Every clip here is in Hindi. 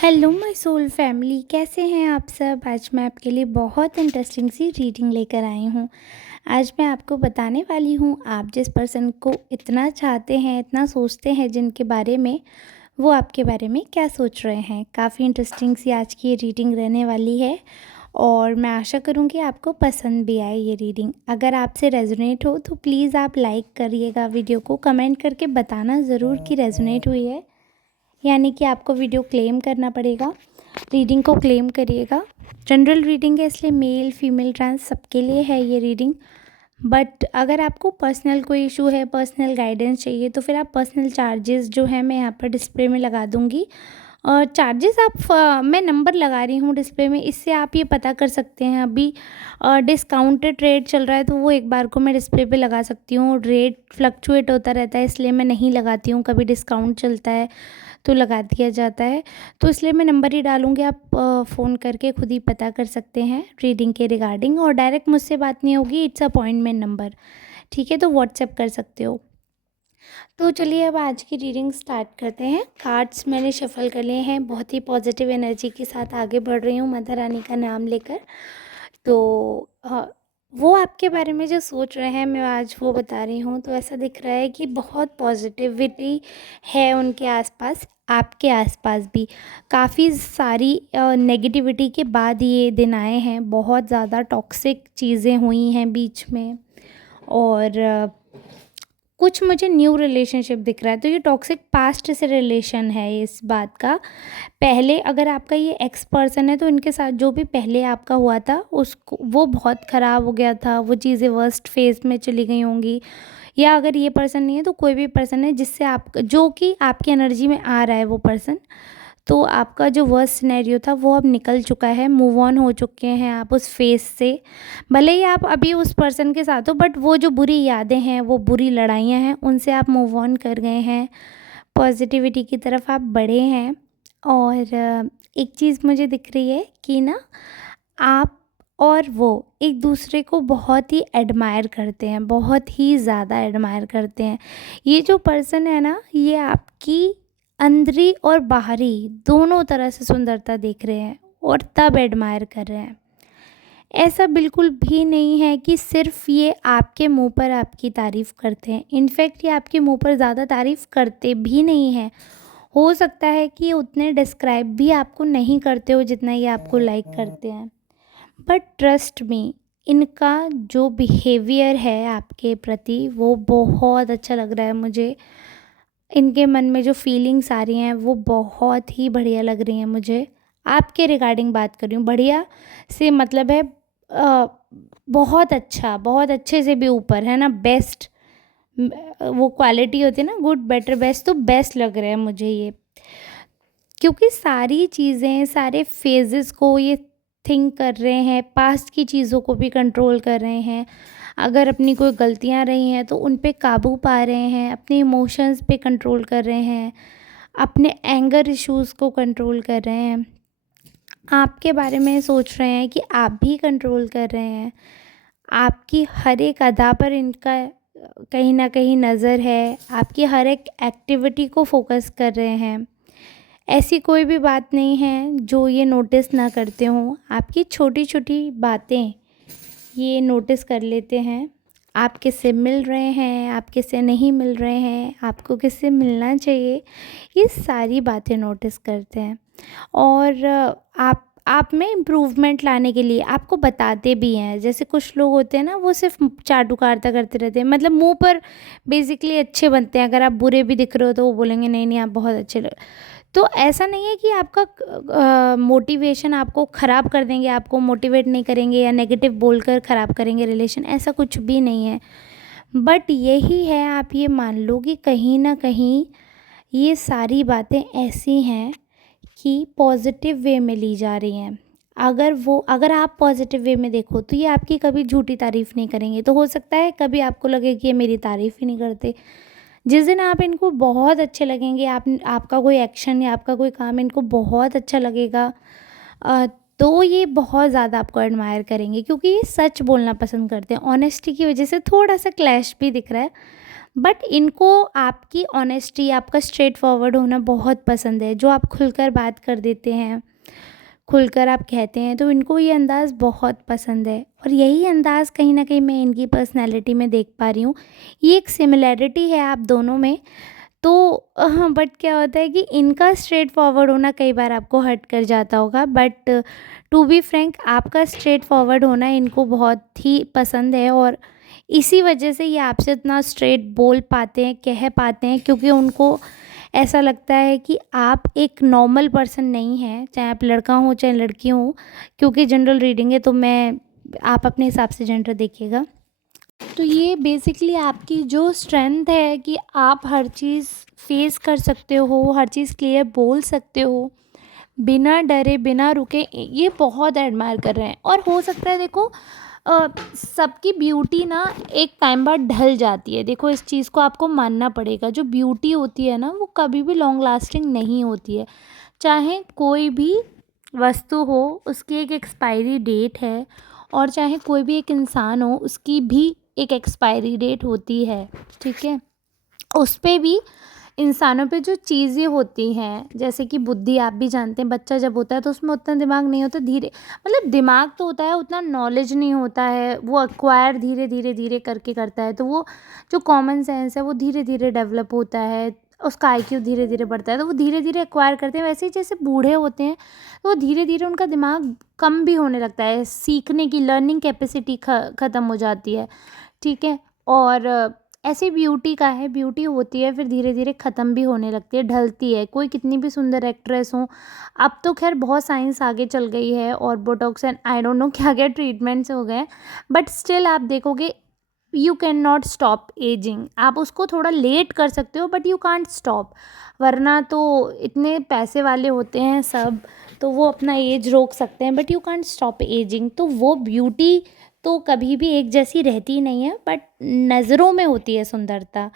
हेलो माय सोल फैमिली, कैसे हैं आप सब। आज मैं आपके लिए बहुत इंटरेस्टिंग सी रीडिंग लेकर आई हूँ। आज मैं आपको बताने वाली हूँ, आप जिस पर्सन को इतना चाहते हैं, इतना सोचते हैं जिनके बारे में, वो आपके बारे में क्या सोच रहे हैं। काफ़ी इंटरेस्टिंग सी आज की ये रीडिंग रहने वाली है और मैं आशा करूँगी आपको पसंद भी आए ये रीडिंग। अगर आपसे रेजोनेट हो तो प्लीज़ आप लाइक करिएगा वीडियो को, कमेंट करके बताना ज़रूर कि रेजोनेट हुई है, यानी कि आपको वीडियो क्लेम करना पड़ेगा, रीडिंग को क्लेम करिएगा। जनरल रीडिंग है, इसलिए मेल फीमेल ट्रांस सबके लिए है ये रीडिंग। बट अगर आपको पर्सनल कोई इशू है, पर्सनल गाइडेंस चाहिए, तो फिर आप पर्सनल चार्जेस जो है मैं यहाँ पर डिस्प्ले में लगा दूँगी। और चार्जेस मैं नंबर लगा रही हूँ डिस्प्ले में, इससे आप ये पता कर सकते हैं। अभी डिस्काउंटेड रेट चल रहा है तो वो एक बार को मैं डिस्प्ले पे लगा सकती हूँ। रेट फ्लक्चुएट होता रहता है, इसलिए मैं नहीं लगाती हूँ। कभी डिस्काउंट चलता है तो लगा दिया जाता है, तो इसलिए मैं नंबर ही डालूँगी। आप फ़ोन करके खुद ही पता कर सकते हैं रीडिंग के रिगार्डिंग, और डायरेक्ट मुझसे बात नहीं होगी, इट्स अपॉइंटमेंट नंबर। ठीक है, तो व्हाट्सएप कर सकते हो। तो चलिए अब आज की रीडिंग स्टार्ट करते हैं। कार्ड्स मैंने शफल कर लिए हैं, बहुत ही पॉजिटिव एनर्जी के साथ आगे बढ़ रही हूँ माता रानी का नाम लेकर। तो वो आपके बारे में जो सोच रहे हैं मैं आज वो बता रही हूँ। तो ऐसा दिख रहा है कि बहुत पॉजिटिविटी है उनके आसपास, आपके आसपास भी काफ़ी सारी नेगेटिविटी के बाद ये दिन आए हैं। बहुत ज़्यादा टॉक्सिक चीज़ें हुई हैं बीच में, और कुछ मुझे न्यू रिलेशनशिप दिख रहा है। तो ये टॉक्सिक पास्ट से रिलेशन है इस बात का। पहले अगर आपका ये एक्स पर्सन है तो इनके साथ जो भी पहले आपका हुआ था उसको, वो बहुत ख़राब हो गया था, वो चीज़ें वर्स्ट फेज़ में चली गई होंगी। या अगर ये पर्सन नहीं है तो कोई भी पर्सन है जिससे आप, जो कि आपकी एनर्जी में आ रहा है वो पर्सन, तो आपका जो वर्स्ट सिनेरियो था वो अब निकल चुका है, मूव ऑन हो चुके हैं आप उस फेज़ से। भले ही आप अभी उस पर्सन के साथ हो, बट वो जो बुरी यादें हैं, वो बुरी लड़ाइयाँ हैं, उनसे आप मूव ऑन कर गए हैं, पॉजिटिविटी की तरफ आप बढ़े हैं। और एक चीज़ मुझे दिख रही है कि ना, आप और वो एक दूसरे को बहुत ही एडमायर करते हैं, बहुत ही ज़्यादा एडमायर करते हैं। ये जो पर्सन है ना, ये आपकी अंदरी और बाहरी दोनों तरह से सुंदरता देख रहे हैं और तब एडमायर कर रहे हैं। ऐसा बिल्कुल भी नहीं है कि सिर्फ ये आपके मुंह पर आपकी तारीफ़ करते हैं। इनफैक्ट ये आपके मुंह पर ज़्यादा तारीफ़ करते भी नहीं हैं। हो सकता है कि ये उतने डिस्क्राइब भी आपको नहीं करते हो जितना ये आपको लाइक करते हैं। बट ट्रस्ट मी, इनका जो बिहेवियर है आपके प्रति वो बहुत अच्छा लग रहा है मुझे। इनके मन में जो फीलिंग्स आ रही हैं वो बहुत ही बढ़िया लग रही हैं मुझे। आपके रिगार्डिंग बात कर रही हूँ, बढ़िया से मतलब है बहुत अच्छा, बहुत अच्छे से भी ऊपर है ना, बेस्ट। वो क्वालिटी होती है ना, गुड बेटर बेस्ट, तो बेस्ट लग रहा है मुझे ये। क्योंकि सारी चीज़ें, सारे फेजेस को ये थिंक कर रहे हैं, पास्ट की चीज़ों को भी कंट्रोल कर रहे हैं। अगर अपनी कोई गलतियां रही हैं तो उन पे काबू पा रहे हैं, अपने इमोशंस पे कंट्रोल कर रहे हैं, अपने एंगर इश्यूज़ को कंट्रोल कर रहे हैं। आपके बारे में सोच रहे हैं कि आप भी कंट्रोल कर रहे हैं। आपकी हर एक अदा पर इनका कहीं ना कहीं नज़र है, आपकी हर एक एक्टिविटी को फोकस कर रहे हैं। ऐसी कोई भी बात नहीं है जो ये नोटिस ना करते हों। आपकी छोटी छोटी बातें ये नोटिस कर लेते हैं। आप किससे मिल रहे हैं, आप किससे नहीं मिल रहे हैं, आपको किससे मिलना चाहिए, ये सारी बातें नोटिस करते हैं। और आप में इम्प्रूवमेंट लाने के लिए आपको बताते भी हैं। जैसे कुछ लोग होते हैं ना, वो सिर्फ चाटुकारिता करते रहते हैं, मतलब मुंह पर बेसिकली अच्छे बनते हैं। अगर आप बुरे भी दिख रहे हो तो वो बोलेंगे नहीं नहीं आप बहुत अच्छे लग। तो ऐसा नहीं है कि आपका मोटिवेशन आपको ख़राब कर देंगे, आपको मोटिवेट नहीं करेंगे या नेगेटिव बोलकर ख़राब करेंगे रिलेशन, ऐसा कुछ भी नहीं है। बट यही है, आप ये मान लो कि कहीं ना कहीं ये सारी बातें ऐसी हैं कि पॉजिटिव वे में ली जा रही हैं। अगर आप पॉजिटिव वे में देखो तो ये आपकी कभी झूठी तारीफ़ नहीं करेंगे। तो हो सकता है कभी आपको लगे कि ये मेरी तारीफ़ ही नहीं करते। जिस दिन आप इनको बहुत अच्छे लगेंगे, आपका कोई एक्शन या आपका कोई काम इनको बहुत अच्छा लगेगा, अ, तो ये बहुत ज़्यादा आपको एडमायर करेंगे, क्योंकि ये सच बोलना पसंद करते हैं। ऑनेस्टी की वजह से थोड़ा सा क्लैश भी दिख रहा है, बट इनको आपकी ऑनेस्टी, आपका स्ट्रेट फॉरवर्ड होना बहुत पसंद है, जो आप खुलकर बात कर देते हैं, खुलकर आप कहते हैं, तो इनको ये अंदाज़ बहुत पसंद है। और यही अंदाज़ कहीं न कहीं मैं इनकी पर्सनैलिटी में देख पा रही हूँ। ये एक सिमिलैरिटी है आप दोनों में। तो बट क्या होता है कि इनका स्ट्रेट फॉरवर्ड होना कई बार आपको हर्ट कर जाता होगा, बट टू बी फ्रैंक आपका स्ट्रेट फॉरवर्ड होना इनको बहुत ही पसंद है। और इसी वजह से ये आपसे इतना स्ट्रेट बोल पाते हैं, कह पाते हैं, क्योंकि उनको ऐसा लगता है कि आप एक नॉर्मल पर्सन नहीं हैं, चाहे आप लड़का हो चाहे लड़की हो। क्योंकि जनरल रीडिंग है तो मैं, आप अपने हिसाब से जेंडर देखिएगा। तो ये बेसिकली आपकी जो स्ट्रेंथ है कि आप हर चीज़ फेस कर सकते हो, हर चीज़ क्लियर बोल सकते हो, बिना डरे, बिना रुके, ये बहुत एडमायर कर रहे हैं। और हो सकता है देखो, सबकी ब्यूटी ना एक टाइम बाद ढल जाती है। देखो इस चीज़ को आपको मानना पड़ेगा, जो ब्यूटी होती है ना वो कभी भी लॉन्ग लास्टिंग नहीं होती है। चाहे कोई भी वस्तु हो उसकी एक एक्सपायरी डेट है, और चाहे कोई भी एक इंसान हो उसकी भी एक एक्सपायरी डेट होती है, ठीक है। उस पे भी इंसानों पे जो चीज़ें होती हैं, जैसे कि बुद्धि, आप भी जानते हैं बच्चा जब होता है तो उसमें उतना दिमाग नहीं होता, धीरे मतलब दिमाग तो होता है, उतना नॉलेज नहीं होता है, वो अक्वायर धीरे धीरे धीरे करके करता है। तो वो जो कॉमन सेंस है वो धीरे धीरे डेवलप होता है, उसका आईक्यू धीरे धीरे बढ़ता है, तो वो धीरे धीरे एक्वायर करते हैं। वैसे ही जैसे बूढ़े होते हैं तो वो धीरे धीरे उनका दिमाग कम भी होने लगता है, सीखने की लर्निंग कैपेसिटी ख़त्म हो जाती है, ठीक है। और ऐसे ब्यूटी का है, ब्यूटी होती है फिर धीरे धीरे ख़त्म भी होने लगती है, ढलती है। कोई कितनी भी सुंदर एक्ट्रेस हो, अब तो खैर बहुत साइंस आगे चल गई है और Botox and I don't know क्या क्या ट्रीटमेंट्स हो गए हैं, बट स्टिल आप देखोगे you can not stop ageing. आप उसको थोड़ा लेट कर सकते हो बट यू कांट स्टॉप, वरना तो इतने पैसे वाले होते हैं सब, तो वो अपना एज रोक सकते हैं, but you can't stop ageing. तो वो ब्यूटी तो कभी भी एक जैसी रहती नहीं है, बट नज़रों में होती है सुंदरता।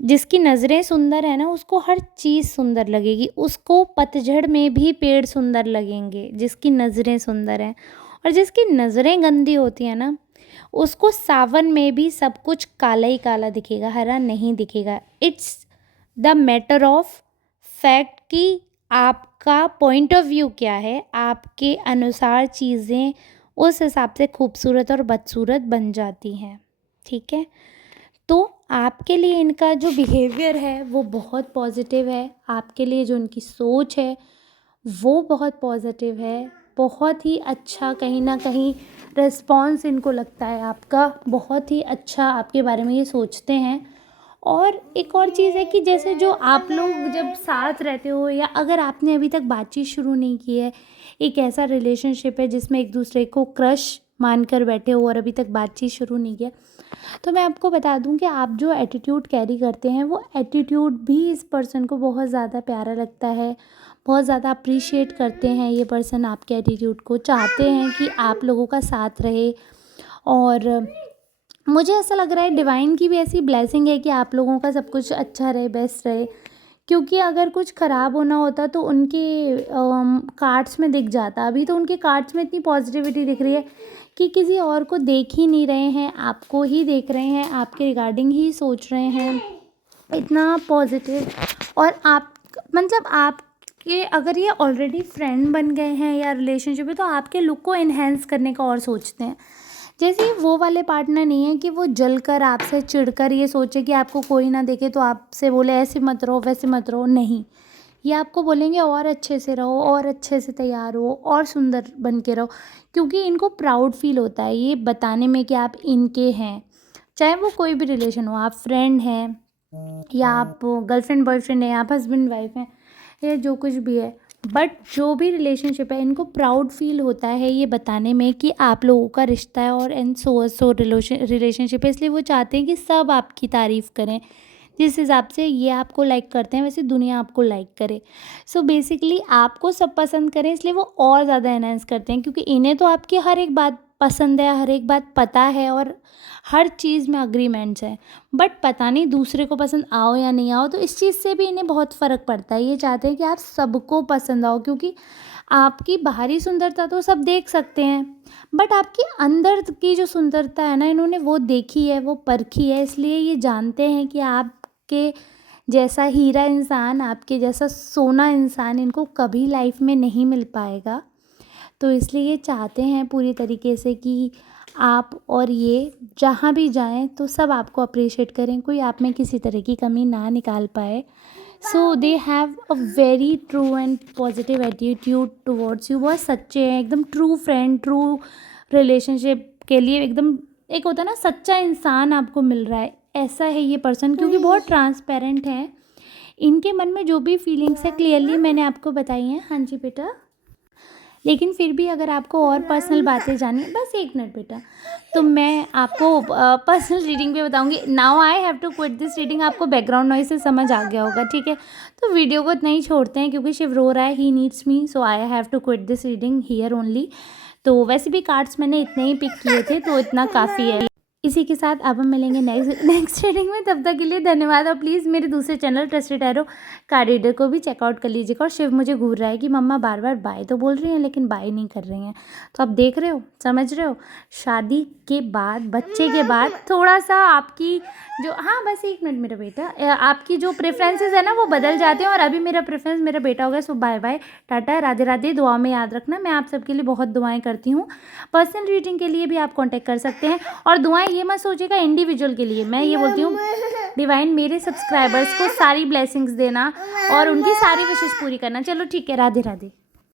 जिसकी नज़रें सुंदर है ना उसको हर चीज़ सुंदर लगेगी, उसको पतझड़ में भी पेड़ सुंदर लगेंगे जिसकी नज़रें सुंदर हैं। और जिसकी नज़रें गंदी होती हैं ना उसको सावन में भी सब कुछ काला ही काला दिखेगा, हरा नहीं दिखेगा। It's the matter of fact कि आपका पॉइंट ऑफ व्यू क्या है, आपके अनुसार चीज़ें उस हिसाब से खूबसूरत और बदसूरत बन जाती हैं, ठीक है। तो आपके लिए इनका जो बिहेवियर है वो बहुत पॉजिटिव है, आपके लिए जो इनकी सोच है वो बहुत पॉजिटिव है, बहुत ही अच्छा कहीं ना कहीं रिस्पॉन्स इनको लगता है आपका, बहुत ही अच्छा आपके बारे में ये सोचते हैं। और एक और चीज़ है कि जैसे जो आप लोग जब साथ रहते हो, या अगर आपने अभी तक बातचीत शुरू नहीं की है, एक ऐसा रिलेशनशिप है जिसमें एक दूसरे को क्रश मानकर बैठे हो और अभी तक बातचीत शुरू नहीं किया, तो मैं आपको बता दूं कि आप जो एटीट्यूड कैरी करते हैं वो एटीट्यूड भी इस पर्सन को बहुत ज़्यादा प्यारा लगता है, बहुत ज़्यादा अप्रिशिएट करते हैं। ये पर्सन आपके एटीट्यूड को चाहते हैं कि आप लोगों का साथ रहे। और मुझे ऐसा लग रहा है डिवाइन की भी ऐसी ब्लेसिंग है कि आप लोगों का सब कुछ अच्छा रहे, बेस्ट रहे। क्योंकि अगर कुछ ख़राब होना होता तो उनके कार्ड्स में दिख जाता, अभी तो उनके कार्ड्स में इतनी पॉजिटिविटी दिख रही है कि किसी और को देख ही नहीं रहे हैं, आपको ही देख रहे हैं, आपके रिगार्डिंग ही सोच रहे हैं, इतना पॉजिटिव। और आप मतलब आपके अगर ये ऑलरेडी फ्रेंड बन गए हैं या रिलेशनशिप है तो आपके लुक को इन्हेंस करने का और सोचते हैं। जैसे वो वाले पार्टनर नहीं है कि वो जलकर आपसे चिढ़कर ये सोचे कि आपको कोई ना देखे तो आपसे बोले ऐसे मत रहो वैसे मत रहो, नहीं। ये आपको बोलेंगे और अच्छे से रहो, और अच्छे से तैयार हो, और सुंदर बन के रहो, क्योंकि इनको प्राउड फील होता है ये बताने में कि आप इनके हैं। चाहे वो कोई भी रिलेशन हो, आप फ्रेंड हैं या आप गर्लफ्रेंड बॉयफ्रेंड हैं, आप हस्बैंड वाइफ हैं, या जो कुछ भी है, बट जो भी रिलेशनशिप है इनको प्राउड फील होता है ये बताने में कि आप लोगों का रिश्ता है और एंड सो रिलेशनशिप है। इसलिए वो चाहते हैं कि सब आपकी तारीफ़ करें, जिस हिसाब से ये आपको लाइक करते हैं वैसे दुनिया आपको लाइक करे। सो बेसिकली आपको सब पसंद करें, इसलिए वो और ज़्यादा एनहांस करते हैं, क्योंकि इन्हें तो आपकी हर एक बात पसंद है, हर एक बात पता है और हर चीज़ में एग्रीमेंट्स हैं। बट पता नहीं दूसरे को पसंद आओ या नहीं आओ, तो इस चीज़ से भी इन्हें बहुत फ़र्क पड़ता है। ये चाहते हैं कि आप सबको पसंद आओ, क्योंकि आपकी बाहरी सुंदरता तो सब देख सकते हैं, बट आपकी अंदर की जो सुंदरता है ना, इन्होंने वो देखी है, वो परखी है। इसलिए ये जानते हैं कि आपके जैसा हीरा इंसान, आपके जैसा सोना इंसान इनको कभी लाइफ में नहीं मिल पाएगा। तो इसलिए ये चाहते हैं पूरी तरीके से कि आप और ये जहाँ भी जाएँ तो सब आपको अप्रिशिएट करें, कोई आप में किसी तरह की कमी ना निकाल पाए। So they have a very true and positive attitude towards you. बहुत सच्चे हैं, एकदम ट्रू फ्रेंड, ट्रू रिलेशनशिप के लिए एकदम एक होता है ना सच्चा इंसान आपको मिल रहा है, ऐसा है ये पर्सन, क्योंकि बहुत ट्रांसपेरेंट है। इनके मन में जो भी फीलिंग्स है क्लियरली मैंने आपको बताई हैं। हाँ जी बेटा। लेकिन फिर भी अगर आपको और पर्सनल बातें जाननी, बस एक मिनट बेटा, तो मैं आपको पर्सनल रीडिंग पे बताऊंगी। Now I have to quit this reading. आपको बैकग्राउंड नॉइस से समझ आ गया होगा, ठीक है। तो वीडियो को इतना ही छोड़ते हैं क्योंकि शिव रो रहा है, he needs me, so I have to quit this reading here only. तो वैसे भी कार्ड्स मैंने इतने ही पिक किए थे, तो इतना काफ़ी है। इसी के साथ अब हम मिलेंगे नेक्स्ट रीडिंग में। तब तक के लिए धन्यवाद। और प्लीज़ मेरे दूसरे channel trusted arrow card reader को भी चेकआउट कर लीजिएगा। और शिव मुझे घूर रहा है कि मम्मा बार बार बाय तो बोल रही हैं लेकिन बाय नहीं कर रही हैं। तो आप देख रहे हो, समझ रहे हो, शादी के बाद, बच्चे के बाद थोड़ा सा आपकी जो, हाँ बस एक मिनट मेरा बेटा, आपकी जो प्रेफरेंसेस है ना वो बदल जाते हैं। और अभी मेरा प्रेफरेंस मेरा बेटा हो गया। सो बाय बाय, टाटा, राधे राधे। दुआ में याद रखना, मैं आप सबके लिए बहुत दुआएं करती हूँ। पर्सनल रीडिंग के लिए भी आप कांटेक्ट कर सकते हैं। और दुआएं ये मत सोचिएगा इंडिविजुअल के लिए, मैं ये बोलती हूँ डिवाइन मेरे सब्सक्राइबर्स को सारी ब्लेसिंग्स देना और उनकी सारी विशेष पूरी करना। चलो ठीक है, राधे राधे।